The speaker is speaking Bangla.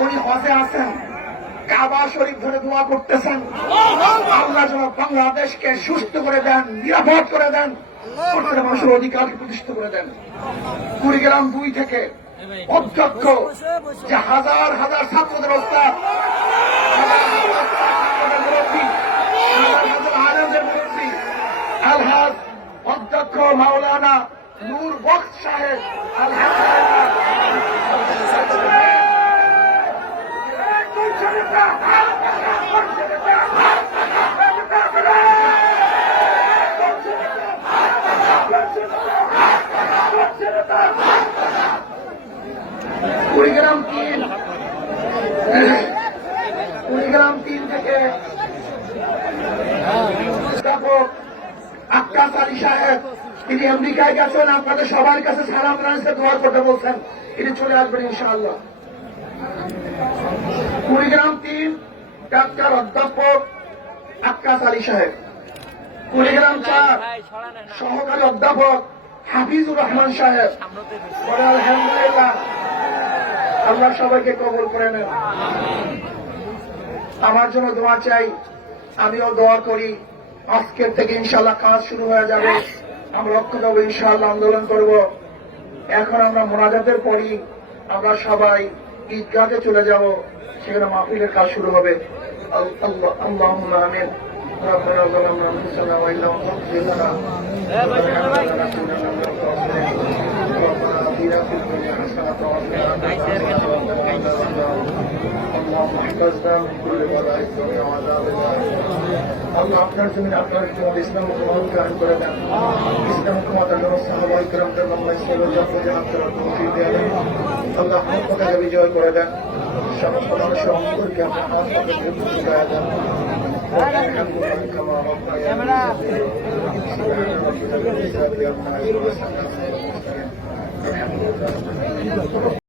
উনি হজে আছেন কাবা শরীফ ধরে দোয়া করতেছেন। আল্লাহ যেন বাংলাদেশকে সুস্থ করে দেন নিরাপদ করে দেন মানুষের অধিকার প্রতিষ্ঠিত করে দেন। কুড়িগ্রাম দুই থেকে অধ্যক্ষ যে হাজার হাজার ছাত্রদের মুরব্বী, আলহাজ অধ্যক্ষ মাওলানা নূর বক্স সাহেব আক্কাস আলী সাহেব, তিনি আমেরিকায় গেছেন, আপনাদের সবার কাছে সালাম রানসে দোয়া করতে বলছেন। তিনি চলে আসবেন ইনশাআল্লাহ। কুড়িগ্রাম ডাক্তার অধ্যাপক আক্কাস আলী সাহেব। কুড়িগ্রাম চার সহকারী অধ্যাপক হাফিজুর রহমান সাহেব। পরে আলহামদুলিল্লাহ, আল্লাহ সবাইকে কবল করে নেন। আমার জন্য দোয়া চাই, আমিও দোয়া করি। আজকের থেকে ইনশাল্লাহ কাজ শুরু হয়ে যাবে। আমরা লক্ষ্য দেবো ইনশাল্লাহ আন্দোলন করব। এখন আমরা মোনাজাতের পরই আমরা সবাই ঈদগাহে চলে যাব সেখানে মাহফিলের কাজ শুরু হবে আল্লাহ আল্লাহ আমিন ربنا ظلمنا انفسنا وان لم تغفر لنا وترحمنا لنكونن من الخاسرين ربنا اتنا في الدنيا حسنه وقنا عذاب النار اللهم احفظنا من كل بلاء الدنيا وعذاب النار আল্লাহ আপনার জন্য আপনার জন্য ইসলাম কবুল গ্রহণ করে দেন। ইসলাম ক্ষমতা যেন সাহাবাই کرام দের বাংলা আপনার তৌফিক দেয়া বিজয় করে দেন। সমস্ত মানুষের অন্তরকে